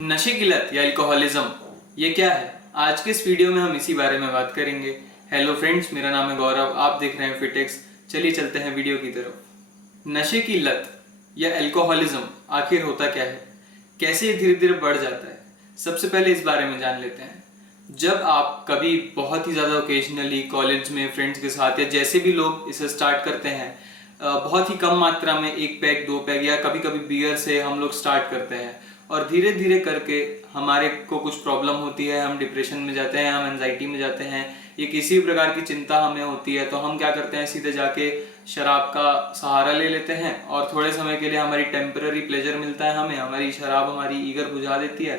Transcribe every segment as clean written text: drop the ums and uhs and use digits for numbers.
नशे की लत या अल्कोहलिज्म ये क्या है? आज के इस वीडियो में हम इसी बारे में बात करेंगे। हेलो फ्रेंड्स, मेरा नाम है गौरव, आप देख रहे हैं फिटेक्स। चलिए चलते हैं वीडियो की तरफ। नशे की लत या अल्कोहलिज्म आखिर होता क्या है, कैसे ये धीरे धीरे बढ़ जाता है, सबसे पहले इस बारे में जान लेते हैं। जब आप कभी बहुत ही ज़्यादा ओकेजनली कॉलेज में फ्रेंड्स के साथ या जैसे भी लोग इसे स्टार्ट करते हैं, बहुत ही कम मात्रा में एक पैक दो पैक या कभी कभी बियर से हम लोग स्टार्ट करते हैं और धीरे धीरे करके हमारे को कुछ प्रॉब्लम होती है, हम डिप्रेशन में जाते हैं, हम एंजाइटी में जाते हैं, ये किसी भी प्रकार की चिंता हमें होती है तो हम क्या करते हैं, सीधे जाके शराब का सहारा ले लेते हैं और थोड़े समय के लिए हमारी टेम्पररी प्लेजर मिलता है, हमें हमारी शराब हमारी ईगर बुझा देती है,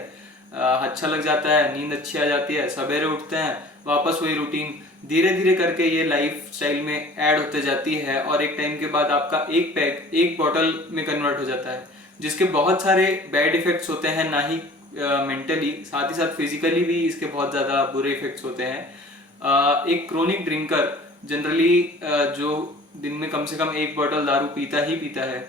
अच्छा लग जाता है, नींद अच्छी आ जाती है, सवेरे उठते हैं, वापस वही रूटीन। धीरे धीरे करके ये लाइफ स्टाइल में ऐड होते जाती है और एक टाइम के बाद आपका एक पैक एक बॉटल में कन्वर्ट हो जाता है, जिसके बहुत सारे बैड इफेक्ट्स होते हैं, ना ही मेंटली, साथ ही साथ फिजिकली भी इसके बहुत ज़्यादा बुरे इफेक्ट्स होते हैं। एक क्रोनिक ड्रिंकर जनरली जो दिन में कम से कम एक बॉटल दारू पीता ही पीता है,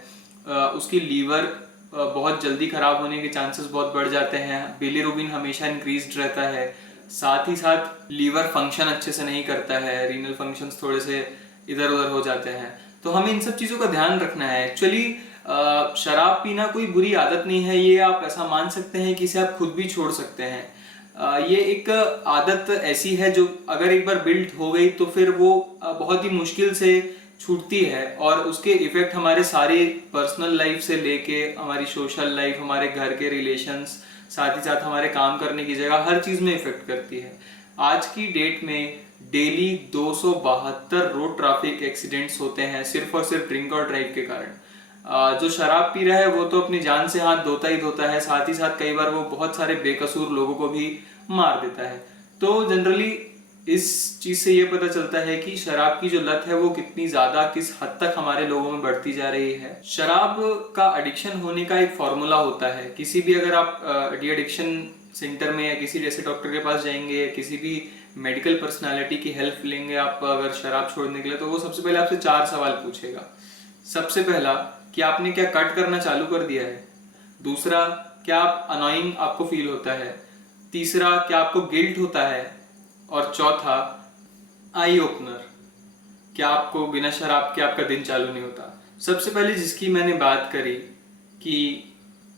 उसकी लीवर बहुत जल्दी खराब होने के चांसेस बहुत बढ़ जाते हैं। बिलीरुबिन हमेशा इंक्रीज्ड रहता है, साथ ही साथ लीवर फंक्शन अच्छे से नहीं करता है, रीनल फंक्शंस थोड़े से इधर उधर हो जाते हैं। तो हमें इन सब चीज़ों का ध्यान रखना है। एक्चुअली शराब पीना कोई बुरी आदत नहीं है, ये आप ऐसा मान सकते हैं कि इसे आप खुद भी छोड़ सकते हैं। ये एक आदत ऐसी है जो अगर एक बार बिल्ड हो गई तो फिर वो बहुत ही मुश्किल से छूटती है और उसके इफेक्ट हमारे सारे पर्सनल लाइफ से लेके हमारी सोशल लाइफ, हमारे घर के रिलेशंस, साथ ही साथ हमारे काम करने की जगह, हर चीज में इफेक्ट करती है। आज की डेट में डेली 272 रोड ट्रैफिक एक्सीडेंट्स होते हैं सिर्फ और सिर्फ ड्रिंक और ड्राइव के कारण। जो शराब पी रहा है वो तो अपनी जान से हाथ धोता ही धोता है, साथ ही साथ कई बार वो बहुत सारे बेकसूर लोगों को भी मार देता है। तो जनरली इस चीज से ये पता चलता है कि शराब की जो लत है वो कितनी ज्यादा, किस हद तक हमारे लोगों में बढ़ती जा रही है। शराब का एडिक्शन होने का एक फॉर्मूला होता है। किसी भी अगर आप डी एडिक्शन सेंटर में या किसी जैसे डॉक्टर के पास जाएंगे या किसी भी मेडिकल पर्सनालिटी की हेल्प लेंगे आप अगर शराब छोड़ने के लिए, तो वो सबसे पहले आपसे 4 सवाल पूछेगा। सबसे पहला, कि आपने क्या कट करना चालू कर दिया है? दूसरा, क्या आप अनोइंग आपको फील होता है? तीसरा, क्या आपको गिल्ट होता है? और चौथा, आई ओपनर, क्या आपको बिना शराब के आपका दिन चालू नहीं होता? सबसे पहले जिसकी मैंने बात करी कि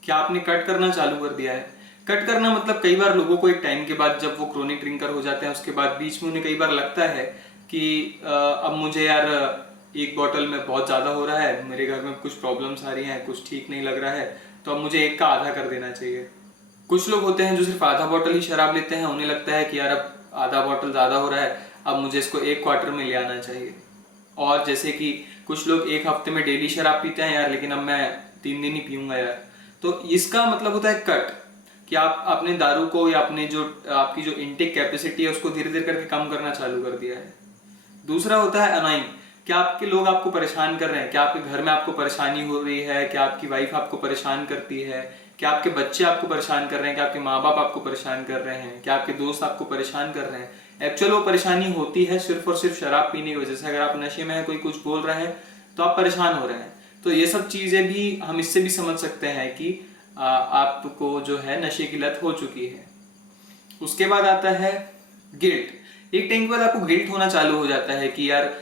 क्या आपने कट करना चालू कर दिया है, कट करना मतलब कई बार लोगों को एक टाइम के बाद, जब वो क्रोनिक ड्रिंकर हो जाते हैं, उसके बाद बीच में उन्हें कई बार लगता है कि अब मुझे यार एक बॉटल में बहुत ज़्यादा हो रहा है, मेरे घर में कुछ प्रॉब्लम्स आ रही हैं, कुछ ठीक नहीं लग रहा है, तो अब मुझे एक का आधा कर देना चाहिए। कुछ लोग होते हैं जो सिर्फ आधा बॉटल ही शराब लेते हैं, उन्हें लगता है कि यार अब आधा बॉटल ज़्यादा हो रहा है, अब मुझे इसको एक क्वार्टर में ले आना चाहिए। और जैसे कि कुछ लोग एक हफ्ते में डेली शराब पीते हैं, यार लेकिन अब मैं 3 दिन ही पीऊंगा यार। तो इसका मतलब होता है कट, कि आप अपने दारू को या अपने जो आपकी जो इनटेक कैपेसिटी है उसको धीरे धीरे करके कम करना चालू कर दिया है। दूसरा होता है अनाइंग, क्या आपके लोग आपको परेशान कर रहे हैं, क्या आपके घर में आपको परेशानी हो रही है, क्या आपकी वाइफ आपको परेशान करती है, क्या आपके बच्चे आपको परेशान कर रहे हैं, क्या आपके माँ बाप आपको परेशान कर रहे हैं, क्या आपके दोस्त आपको परेशान कर रहे हैं। एक्चुअल वो परेशानी होती है सिर्फ और सिर्फ शराब पीने की वजह से। अगर आप नशे में है, कोई कुछ बोल रहे हैं तो आप परेशान हो रहे हैं। तो ये सब चीजें भी हम इससे भी समझ सकते हैं कि आपको जो है नशे की लत हो चुकी है। उसके बाद आता है गिल्ट। एक टाइम के बाद आपको गिल्ट होना चालू हो जाता है कि यार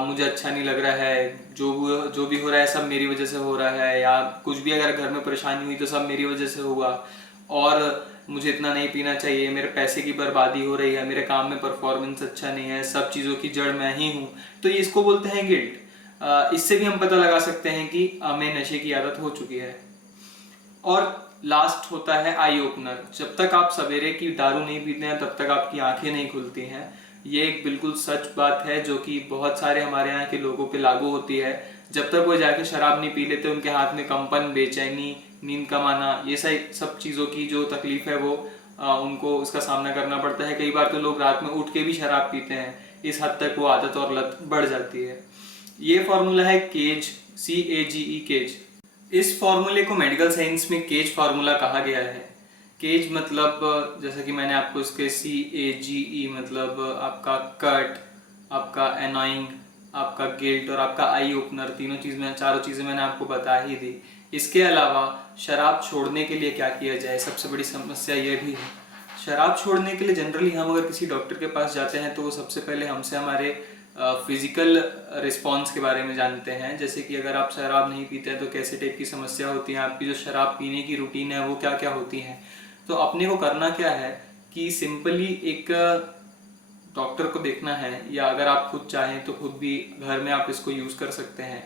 मुझे अच्छा नहीं लग रहा है, जो भी हो रहा है सब मेरी वजह से हो रहा है, या कुछ भी अगर घर में परेशानी हुई तो सब मेरी वजह से हुआ, और मुझे इतना नहीं पीना चाहिए, मेरे पैसे की बर्बादी हो रही है, मेरे काम में परफॉर्मेंस अच्छा नहीं है, सब चीज़ों की जड़ मैं ही हूँ। तो ये इसको बोलते हैं गिल्ट। इससे भी हम पता लगा सकते हैं कि हमें नशे की आदत हो चुकी है। और लास्ट होता है आई ओपनर। जब तक आप सवेरे की दारू नहीं पीते हैं तब तक आपकी आंखें नहीं खुलती हैं। ये एक बिल्कुल सच बात है जो कि बहुत सारे हमारे यहाँ के लोगों पे लागू होती है। जब तक वो जाके शराब नहीं पी लेते, उनके हाथ में कंपन, बेचैनी, नींद कम आना, ये सब चीज़ों की जो तकलीफ है वो उनको उसका सामना करना पड़ता है। कई बार तो लोग रात में उठ के भी शराब पीते हैं, इस हद तक वो आदत और लत बढ़ जाती है। ये फॉर्मूला है केज, CAGE, केज। इस फॉर्मूले को मेडिकल साइंस में केज फार्मूला कहा गया है। केज मतलब, जैसा कि मैंने आपको इसके CAGE मतलब आपका कट, आपका एनोइंग, आपका गिल्ट और आपका आई ओपनर, चारों चीज़ें मैंने आपको बता ही दी। इसके अलावा शराब छोड़ने के लिए क्या किया जाए, सबसे बड़ी समस्या ये भी है। शराब छोड़ने के लिए जनरली हम अगर किसी डॉक्टर के पास जाते हैं तो वो सबसे पहले हमसे हमारे फिजिकल रिस्पॉन्स के बारे में जानते हैं, जैसे कि अगर आप शराब नहीं पीते हैं तो कैसे टाइप की समस्या होती है, आपकी जो शराब पीने की रूटीन है वो क्या क्या होती है। तो अपने को करना क्या है कि सिंपली एक डॉक्टर को देखना है, या अगर आप खुद चाहें तो खुद भी घर में आप इसको यूज़ कर सकते हैं।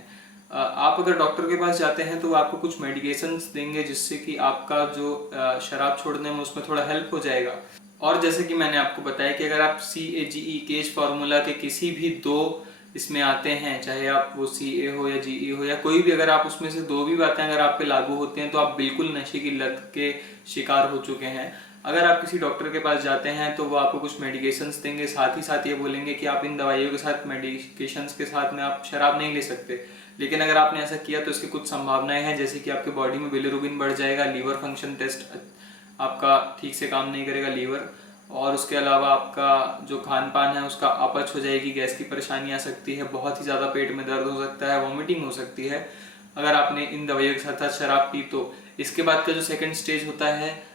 आप अगर डॉक्टर के पास जाते हैं तो वो आपको कुछ मेडिकेशंस देंगे जिससे कि आपका जो शराब छोड़ने में उसमें थोड़ा हेल्प हो जाएगा। और जैसे कि मैंने आपको बताया कि अगर आप CAGE केज फार्मूला के किसी भी दो इसमें आते हैं, चाहे आप वो CA हो या GE हो या कोई भी, अगर आप उसमें से दो भी बातें अगर आप पे लागू होते हैं तो आप बिल्कुल नशे की लत के शिकार हो चुके हैं। अगर आप किसी डॉक्टर के पास जाते हैं तो वो आपको कुछ मेडिकेशंस देंगे, साथ ही साथ ये बोलेंगे कि आप इन दवाइयों के साथ, मेडिकेशंस के साथ में आप शराब नहीं ले सकते। लेकिन अगर आपने ऐसा किया तो इसकी कुछ संभावनाएं हैं, जैसे कि आपके बॉडी में बिलिरुबिन बढ़ जाएगा, लीवर फंक्शन टेस्ट आपका ठीक से काम नहीं करेगा लीवर, और उसके अलावा आपका जो खान पान है उसका अपच हो जाएगी, गैस की परेशानी आ सकती है, बहुत ही ज़्यादा पेट में दर्द हो सकता है, वॉमिटिंग हो सकती है अगर आपने इन दवाइयों के साथ साथ शराब पी तो। इसके बाद का जो सेकंड स्टेज होता है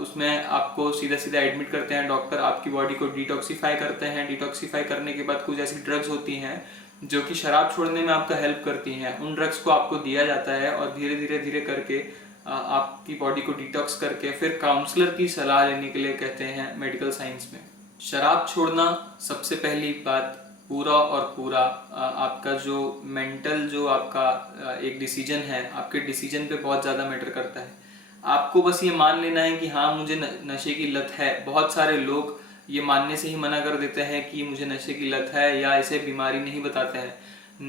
उसमें आपको सीधा सीधा एडमिट करते हैं डॉक्टर, आपकी बॉडी को डिटॉक्सीफाई करते हैं। डिटॉक्सीफाई करने के बाद कुछ ऐसी ड्रग्स होती हैं जो कि शराब छोड़ने में आपका हेल्प करती हैं, उन ड्रग्स को आपको दिया जाता है और धीरे धीरे धीरे करके आपकी बॉडी को डिटॉक्स करके फिर काउंसलर की सलाह लेने के लिए कहते हैं मेडिकल साइंस में। शराब छोड़ना सबसे पहली बात पूरा और पूरा आपका जो मेंटल जो आपका एक डिसीजन है, आपके डिसीजन पे बहुत ज़्यादा मैटर करता है। आपको बस ये मान लेना है कि हाँ मुझे नशे की लत है। बहुत सारे लोग ये मानने से ही मना कर देते हैं कि मुझे नशे की लत है, या इसे बीमारी नहीं बताते हैं।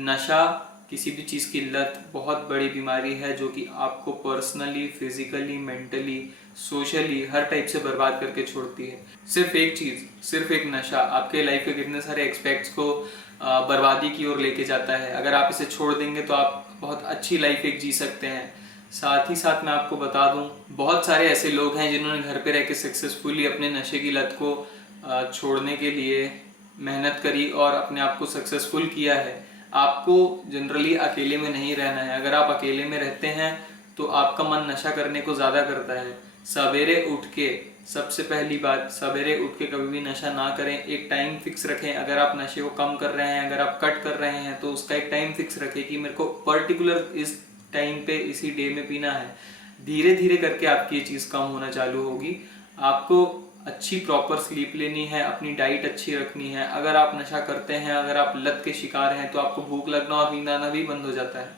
नशा किसी भी चीज़ की लत बहुत बड़ी बीमारी है जो कि आपको पर्सनली, फिजिकली, मेंटली, सोशली हर टाइप से बर्बाद करके छोड़ती है। सिर्फ एक चीज़, सिर्फ एक नशा आपके लाइफ के कितने सारे एक्सपेक्ट्स को बर्बादी की ओर लेके जाता है। अगर आप इसे छोड़ देंगे तो आप बहुत अच्छी लाइफ एक जी सकते हैं। साथ ही साथ मैं आपको बता दूं, बहुत सारे ऐसे लोग हैं जिन्होंने घर पे रह के सक्सेसफुली अपने नशे की लत को छोड़ने के लिए मेहनत करी और अपने आप को सक्सेसफुल किया है। आपको जनरली अकेले में नहीं रहना है। अगर आप अकेले में रहते हैं तो आपका मन नशा करने को ज़्यादा करता है। सवेरे उठ के, सबसे पहली बात, सवेरे उठ के कभी भी नशा ना करें। एक टाइम फिक्स रखें। अगर आप नशे को कम कर रहे हैं, अगर आप कट कर रहे हैं तो उसका एक टाइम फिक्स रखें कि मेरे को पर्टिकुलर इस टाइम पे इसी डे में पीना है। धीरे धीरे करके आपकी ये चीज़ कम होना चालू होगी। आपको अच्छी प्रॉपर स्लीप लेनी है, अपनी डाइट अच्छी रखनी है। अगर आप नशा करते हैं, अगर आप लत के शिकार हैं तो आपको भूख लगना और नींद आना भी बंद हो जाता है।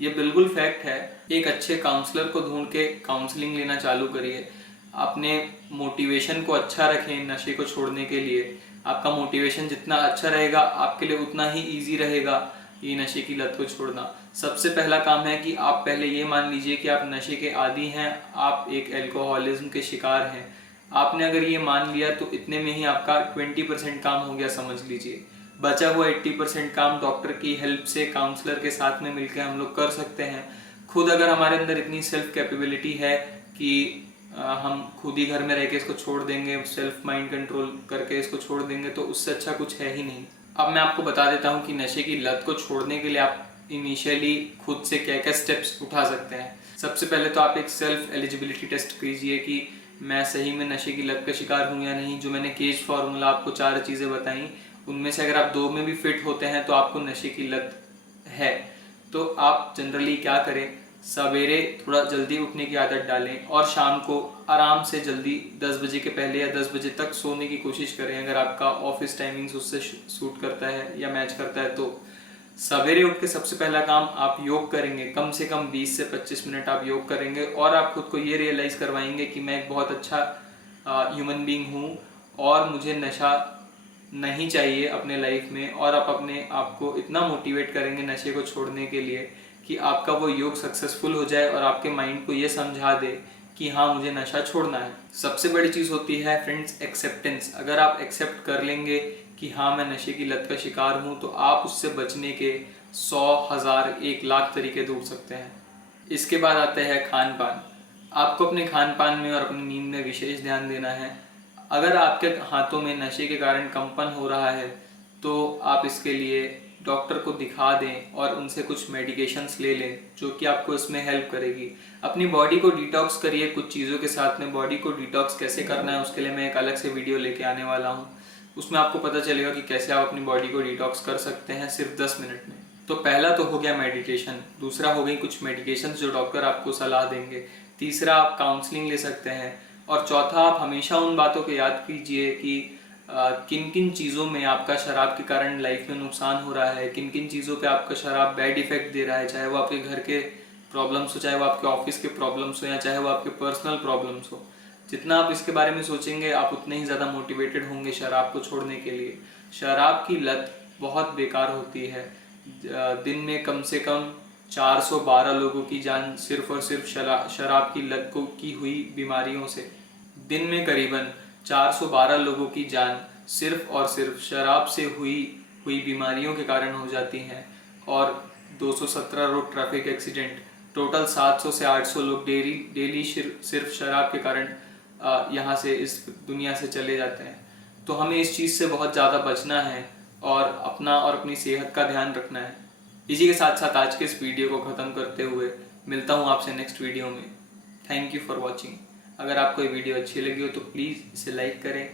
ये बिल्कुल फैक्ट है। एक अच्छे काउंसलर को ढूंढ के काउंसलिंग लेना चालू करिए। अपने मोटिवेशन को अच्छा रखें नशे को छोड़ने के लिए। आपका मोटिवेशन जितना अच्छा रहेगा आपके लिए उतना ही ईजी रहेगा ये नशे की लत को छोड़ना। सबसे पहला काम है कि आप पहले ये मान लीजिए कि आप नशे के आदी हैं, आप एक एल्कोहलिज्म के शिकार हैं। आपने अगर ये मान लिया तो इतने में ही आपका 20% काम हो गया समझ लीजिए। बचा हुआ 80% काम डॉक्टर की हेल्प से, काउंसलर के साथ में मिलकर हम लोग कर सकते हैं। खुद अगर हमारे अंदर इतनी सेल्फ कैपेबिलिटी है कि हम खुद ही घर में रह के इसको छोड़ देंगे, सेल्फ माइंड कंट्रोल करके इसको छोड़ देंगे, तो उससे अच्छा कुछ है ही नहीं। अब मैं आपको बता देता हूँ कि नशे की लत को छोड़ने के लिए आप इनिशियली खुद से क्या क्या स्टेप्स उठा सकते हैं। सबसे पहले तो आप एक सेल्फ एलिजिबिलिटी टेस्ट कीजिए कि मैं सही में नशे की लत का शिकार हूँ या नहीं। जो मैंने केज फार्मूला आपको 4 चीज़ें बताई, उनमें से अगर आप 2 में भी फिट होते हैं तो आपको नशे की लत है। तो आप जनरली क्या करें, सवेरे थोड़ा जल्दी उठने की आदत डालें और शाम को आराम से जल्दी 10 बजे के पहले या 10 बजे तक सोने की कोशिश करें। अगर आपका ऑफिस टाइमिंग्स उससे सूट करता है या मैच करता है तो सवेरे उठ के सबसे पहला काम आप योग करेंगे। कम से कम 20 से 25 मिनट आप योग करेंगे और आप खुद को ये रियलाइज करवाएंगे कि मैं एक बहुत अच्छा ह्यूमन बीइंग हूँ और मुझे नशा नहीं चाहिए अपने लाइफ में। और आप अपने आप को इतना मोटिवेट करेंगे नशे को छोड़ने के लिए कि आपका वो योग सक्सेसफुल हो जाए और आपके माइंड को ये समझा दे कि हाँ मुझे नशा छोड़ना है। सबसे बड़ी चीज़ होती है फ्रेंड्स एक्सेप्टेंस। अगर आप एक्सेप्ट कर लेंगे कि हाँ मैं नशे की लत का शिकार हूँ तो आप उससे बचने के 100, 1000, 1 लाख तरीके ढूंढ सकते हैं। इसके बाद आते हैं खान पान। आपको अपने खान पान में और अपनी नींद में विशेष ध्यान देना है। अगर आपके हाथों में नशे के कारण कंपन हो रहा है तो आप इसके लिए डॉक्टर को दिखा दें और उनसे कुछ मेडिकेशंस ले लें जो कि आपको इसमें हेल्प करेगी। अपनी बॉडी को डिटॉक्स करिए कुछ चीज़ों के साथ में। बॉडी को डिटॉक्स कैसे करना है उसके लिए मैं एक अलग से वीडियो लेके आने वाला हूँ। उसमें आपको पता चलेगा कि कैसे आप अपनी बॉडी को डिटॉक्स कर सकते हैं सिर्फ 10 मिनट में। तो पहला तो हो गया मेडिटेशन, दूसरा हो गई कुछ मेडिकेशन जो डॉक्टर आपको सलाह देंगे, तीसरा आप काउंसलिंग ले सकते हैं, और चौथा आप हमेशा उन बातों को याद कीजिए कि किन किन चीज़ों में आपका शराब के कारण लाइफ में नुकसान हो रहा है, किन किन चीज़ों पे आपका शराब बैड इफेक्ट दे रहा है, चाहे वो आपके घर के प्रॉब्लम्स हो, चाहे वो आपके ऑफिस के प्रॉब्लम्स हो, या चाहे वो आपके पर्सनल प्रॉब्लम्स हो। जितना आप इसके बारे में सोचेंगे आप उतने ही ज़्यादा मोटिवेटेड होंगे शराब को छोड़ने के लिए। शराब की लत बहुत बेकार होती है। दिन में कम से कम 412 लोगों की जान सिर्फ और सिर्फ शराब की लत को की हुई बीमारियों से, दिन में करीबन 412 लोगों की जान सिर्फ और सिर्फ शराब से हुई हुई बीमारियों के कारण हो जाती हैं, और 217 रोड ट्रैफिक एक्सीडेंट, टोटल 700 से 800 लोग डेली सिर्फ शराब के कारण यहाँ से इस दुनिया से चले जाते हैं। तो हमें इस चीज़ से बहुत ज़्यादा बचना है और अपना और अपनी सेहत का ध्यान रखना है। इसी के साथ साथ आज के इस वीडियो को ख़त्म करते हुए मिलता हूँ आपसे नेक्स्ट वीडियो में। Thank you for watching. अगर आपको ये वीडियो अच्छी लगी हो तो प्लीज़ इसे लाइक करें,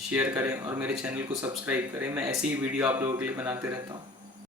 शेयर करें और मेरे चैनल को सब्सक्राइब करें। मैं ऐसी ही वीडियो आप लोगों के लिए बनाते रहता हूँ।